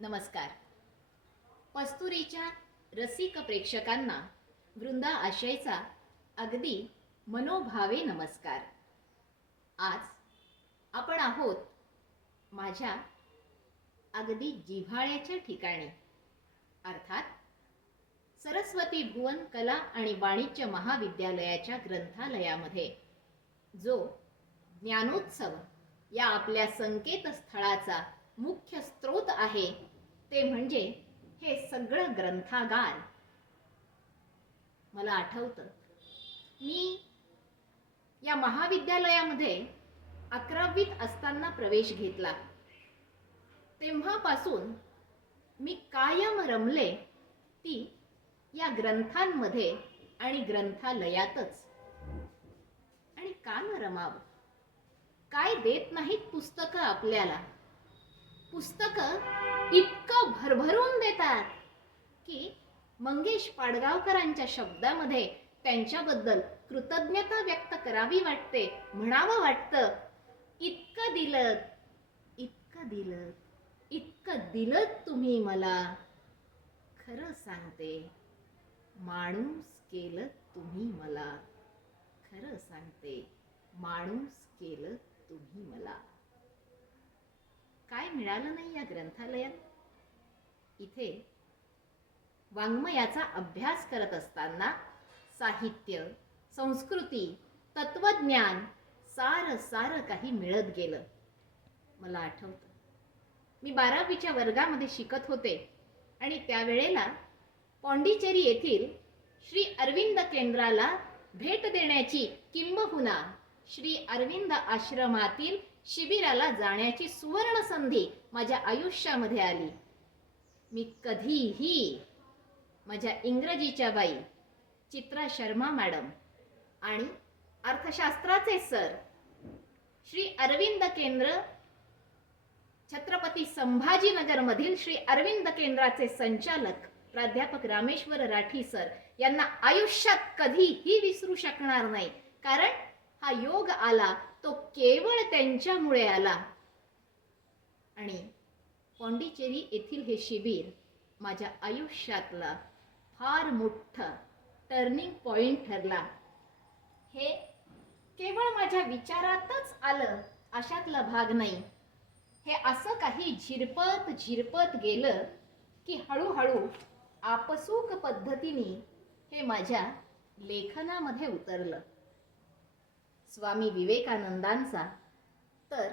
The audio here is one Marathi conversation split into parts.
नमस्कार. कस्तुरीच्या रसिक प्रेक्षकांना वृंदा आशयचा अगदी मनोभावे नमस्कार. आज आपण आहोत माझ्या अगदी जिव्हाळ्याच्या ठिकाणी, अर्थात सरस्वती भुवन कला आणि वाणिज्य महाविद्यालयाच्या ग्रंथालयामध्ये, जो ज्ञानोत्सव या आपल्या संकेतस्थळाचा मुख्य स्रोत आहे, ते म्हणजे हे सगळं ग्रंथागार. मला आठवतं, मी या महाविद्यालयामध्ये 11वीत असताना प्रवेश घेतला. तेव्हापासून मी कायम रमले ती या ग्रंथांमध्ये आणि ग्रंथालयातच. आणि का न रमावं? काय देत नाहीत पुस्तकं आपल्याला. पुस्तकं इतकं भरभरून देतात की मंगेश पाडगावकरांच्या शब्दामध्ये त्यांच्याबद्दल कृतज्ञता व्यक्त करावी वाटते, म्हणावं वाटतं, इतकं दिलं, इतकं दिलं, इतकं दिलं तुम्ही मला. खरं सांगते, माणूस केलं तुम्ही मला. खरं सांगते, माणूस केलं तुम्ही मला. काय मिळालं नाही या ग्रंथालयात? इथे वाङ्मयाचा अभ्यास करत असताना साहित्य, संस्कृती, तत्वज्ञान सारं काही मिळत गेलं. मला आठवतं, मी 12वीच्या वर्गामध्ये शिकत होते आणि त्यावेळेला पॉंडिचेरी येथील श्री अरविंद केंद्राला भेट देण्याची, किंबहुना श्री अरविंद आश्रमातील शिबिराला जाण्याची सुवर्ण संधी माझ्या आयुष्यामध्ये आली. मी कधीही माझ्या इंग्रजीच्या बाई चित्रा शर्मा मॅडम आणि अर्थशास्त्राचे सर श्री अरविंद केंद्र, छत्रपती संभाजीनगरमधील श्री अरविंद केंद्राचे संचालक प्राध्यापक रामेश्वर राठी सर यांना आयुष्यात कधीही विसरू शकणार नाही. कारण हा योग आला तो केवळ त्यांच्यामुळे आला. आणि पॉंडिचेरी येथील हे शिबिर माझ्या आयुष्यातला फार मोठा टर्निंग पॉइंट ठरला. हे केवळ माझ्या विचारातच आलं अशातला भाग नाही. हे असं काही झिरपत गेलं की हळूहळू आपसूक पद्धतीने हे माझ्या लेखनामध्ये उतरलं. स्वामी विवेकानंदांचा तर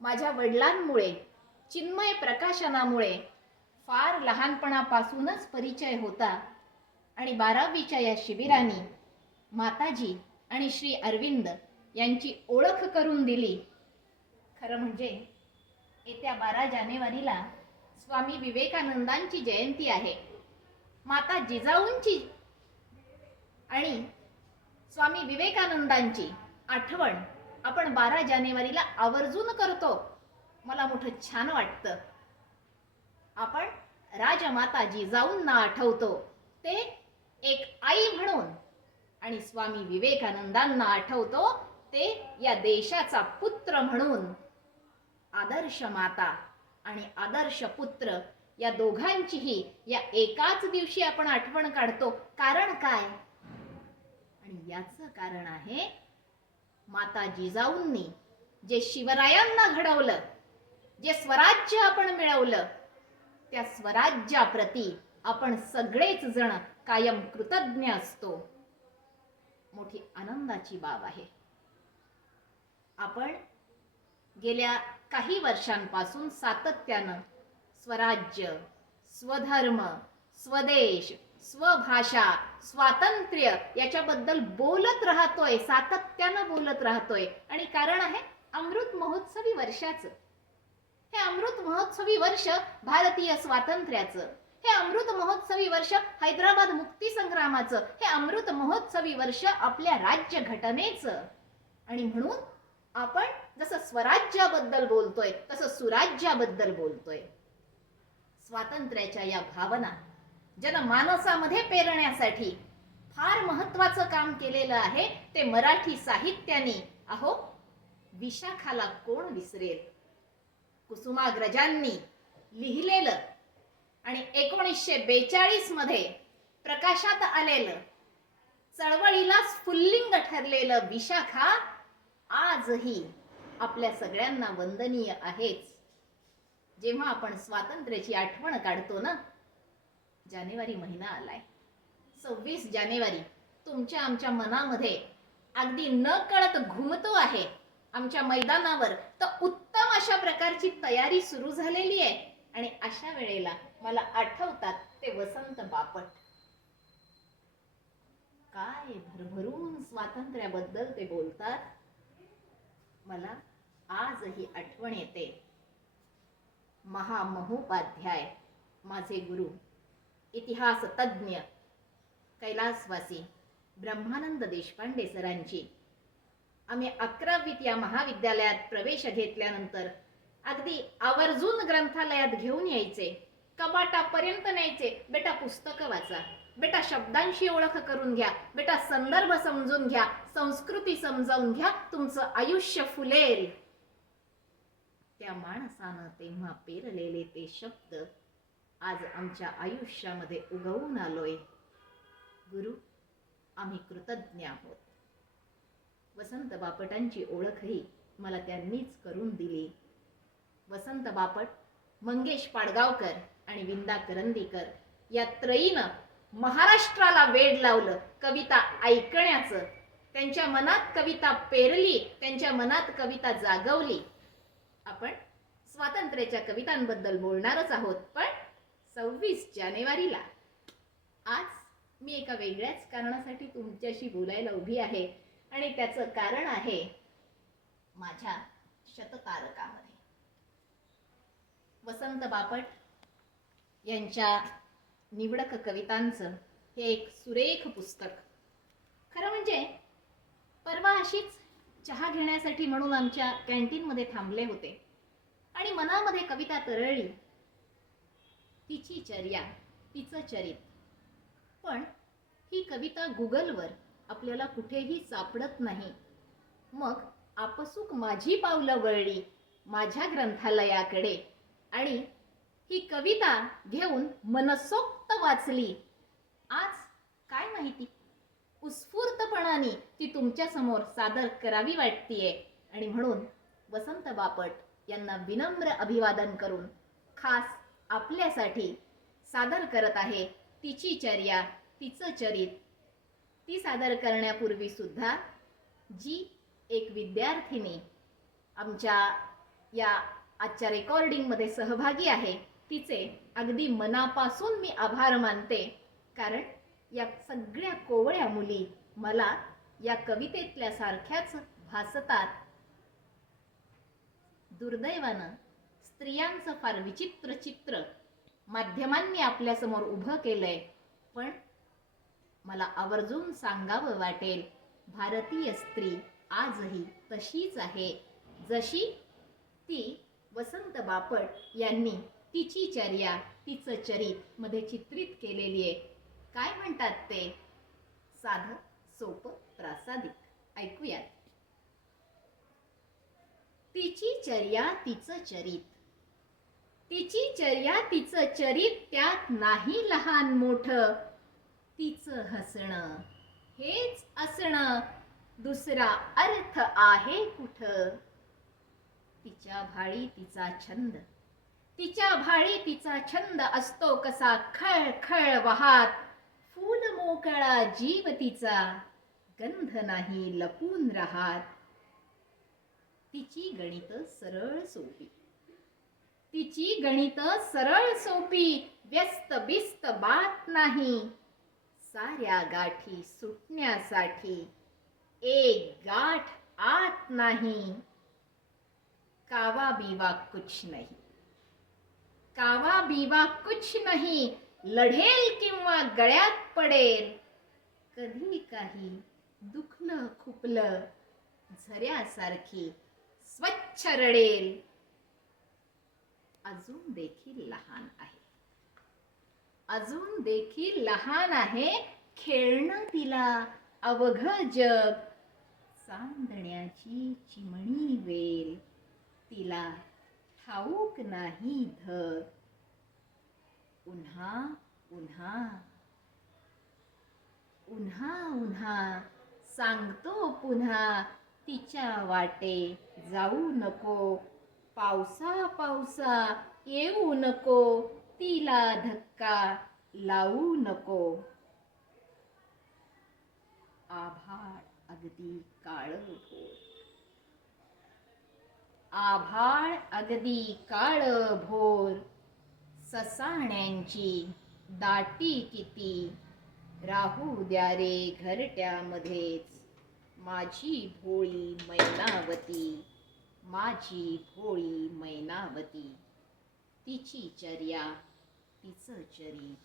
माझ्या वडिलांमुळे, चिन्मय प्रकाशनामुळे फार लहानपणापासूनच परिचय होता. आणि 12वीच्या या शिबिराने माताजी आणि श्री अरविंद यांची ओळख करून दिली. खरं म्हणजे येत्या 12 जानेवारीला स्वामी विवेकानंदांची जयंती आहे. माता जिजाऊंची आणि स्वामी विवेकानंदांची आठवण आपण 12 जानेवारीला आवर्जून करतो. मला मोठं छान वाटतं. आपण राजमाता जिजाऊंना आठवतो, ते एक आई म्हणून, आणि स्वामी विवेकानंदांना आठवतो, ते या देशाचा पुत्र म्हणून. आदर्श माता आणि आदर्श पुत्र या दोघांचीही या एकाच दिवशी आपण आठवण काढतो. कारण काय? आणि याचं कारण आहे, माता जिजाऊंनी जे शिवरायांना घडवलं, जे स्वराज्य आपण मिळवलं, त्या स्वराज्याप्रती आपण सगळेच जण कायम कृतज्ञ असतो. मोठी आनंदाची बाब आहे. आपण गेल्या काही वर्षांपासून सातत्यानं स्वराज्य, स्वधर्म, स्वदेश, स्वभाषा, स्वातंत्र्य याच्याबद्दल बोलत राहतोय, सातत्यानं बोलत राहतोय. आणि कारण आहे अमृत महोत्सवी वर्षाचं. हे अमृत महोत्सवी वर्ष भारतीय स्वातंत्र्याचं, हे अमृत महोत्सवी वर्ष हैदराबाद मुक्ती संग्रामाचं, हे अमृत महोत्सवी वर्ष आपल्या राज्य घटनेचं. आणि म्हणून आपण जसं स्वराज्याबद्दल बोलतोय तसं सुराज्याबद्दल बोलतोय. स्वातंत्र्याच्या या भावना जनमानसामध्ये पेरण्यासाठी फार महत्वाचं काम केलेलं आहे ते मराठी साहित्याने. अहो, विशाखाला कोण विसरेल? कुसुमाग्रजांनी लिहिलेलं आणि 1942 मध्ये प्रकाशात आलेलं, चळवळीला स्फुल्लिंग ठरलेलं विशाखा आजही आपल्या सगळ्यांना वंदनीय आहेच. जेव्हा आपण स्वातंत्र्याची आठवण काढतो ना, जानेवारी महिना आलाय, 26 जानेवारी तुमच्या आमच्या मनामध्ये अगदी न कळत घुमतो आहे. आमच्या मैदानावर तर उत्तम अशा प्रकारची तयारी सुरू झालेली आहे. आणि अशा वेळेला मला आठवतात ते वसंत बापट. काय भरभरून स्वातंत्र्याबद्दल ते बोलतात. मला आजही आठवण येते. महामहोपाध्याय, माझे गुरु, इतिहास तज्ञ, कैलासवासी ब्रह्मानंद देशपांडे सरांची. आम्ही 11वीत या महाविद्यालयात प्रवेश घेतल्यानंतर अगदी आवर्जून ग्रंथालयात घेऊन यायचे, कपाटापर्यंत न्यायचे. बेटा पुस्तकं वाचा, बेटा शब्दांशी ओळख करून घ्या, बेटा संदर्भ समजून घ्या, संस्कृती समजावून घ्या, तुमचं आयुष्य फुलेल. त्या माणसानं तेव्हा पेरलेले ते शब्द आज आमच्या आयुष्यामध्ये उगवून आलोय. गुरु, आम्ही कृतज्ञ आहोत. वसंत बापटांची ओळखही मला त्यांनीच करून दिली. वसंत बापट, मंगेश पाडगावकर आणि विंदा करंदीकर या त्रयीनं महाराष्ट्राला वेड लावलं कविता ऐकण्याचं. त्यांच्या मनात कविता पेरली, त्यांच्या मनात कविता जागवली. आपण स्वातंत्र्याच्या कवितांबद्दल बोलणारच आहोत, पण 26 जानेवारीला आज मी एका वेगळ्याच कारणासाठी तुमच्याशी बोलायला उभी आहे. आणि त्याचं कारण आहे माझ्या शततारकामध्ये वसंत बापट यांच्या निवडक कवितांचं हे एक सुरेख पुस्तक. खरं म्हणजे परवा अशीच चहा घेण्यासाठी म्हणून आमच्या कॅन्टीनमध्ये थांबले होते आणि मनामध्ये कविता तरळली. तिची चर्या, तिचं चरित. पण ही कविता गुगलवर आपल्याला कुठेही सापडत नाही. मग आपसूक माझी पावलं वळली माझ्या ग्रंथालयाकडे आणि ही कविता घेऊन मनसोक्त वाचली. आज काय माहिती उत्स्फूर्तपणाने ती तुमच्या समोर सादर करावी वाटतीये. आणि म्हणून वसंत बापट यांना विनम्र अभिवादन करून खास आपल्यासाठी सादर करत आहे तिची चर्या, तिचं चरित. ती सादर करण्यापूर्वी सुद्धा जी एक विद्यार्थिनी आमच्या या आजच्या रेकॉर्डिंगमध्ये सहभागी आहे, तिचे अगदी मनापासून मी आभार मानते. कारण या सगळ्या कोवळ्या मुली मला या कवितेतल्या सारख्याच भासतात. दुर्दैवानं स्त्रियांचं फार विचित्र चित्र माध्यमांनी आपल्यासमोर उभं केलंय. पण मला आवर्जून सांगावं वाटेल, भारतीय स्त्री आजही तशीच आहे जशी ती वसंत बापट यांनी तिची चर्या, तिचं चरित मध्ये चित्रित केलेली आहे. काय म्हणतात ते? साधं, सोपं, प्रासादिक. ऐकूयात. तिची चर्या, तिचं चरित. तिची चर्या, तिचं चरित, त्यात नाही लहान मोठं. तिचं हसणं हेच असणं, दुसरा अर्थ आहे कुठं. तिच्या भाळी तिचा छंद, तिच्या भाळी तिचा छंद असतो कसा खळखळ वाहात. फूल मोकळा जीव तिचा, गंध नाही लपून राहात. तिची गणित सरळ सोपी, तिची गणित सरळ सोपी, व्यस्त बिस्त बात नाही. साऱ्या गाठी सुटण्यासाठी एक गाठ आत नाही. कावा बीवा कुछ नहीं, कावा बीवा कुछ नहीं, लढेल किंवा गळ्यात पडेल. कधी काही दुखलं खुपलं झऱ्यासारखी स्वच्छ रडेल. अजून देखील लहान आहे, अजून देखील लहान आहे. खेळणं तिला अवघं जग, चांदण्याची चिमणी वेल, तिला ठाऊक नाही धग. उन्हा उन्हा उन्हा उन्हा सांगतो पुन्हा, तिच्या वाटे जाऊ नको. पावसा पावसा येऊ नको, तिला धक्का लावू नको. आभाळ अगदी काळभोर, आभाळ अगदी काळभोर, ससाण्यांची दाटी किती. राहू द्या रे घरट्यामध्येच माझी भोळी मैनावती, माझी भोळी मैनावती. तिची चर्या तिचं चरित,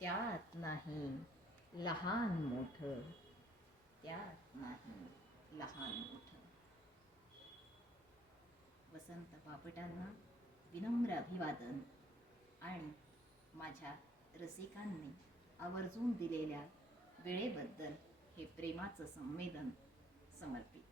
त्यात नाही लहान मोठं, त्यात नाही लहान मोठं. वसंत बापटांना विनम्र अभिवादन आणि माझ्या रसिकांनी आवर्जून दिलेल्या वेळेबद्दल हे प्रेमाचं संवेदन समर्पित.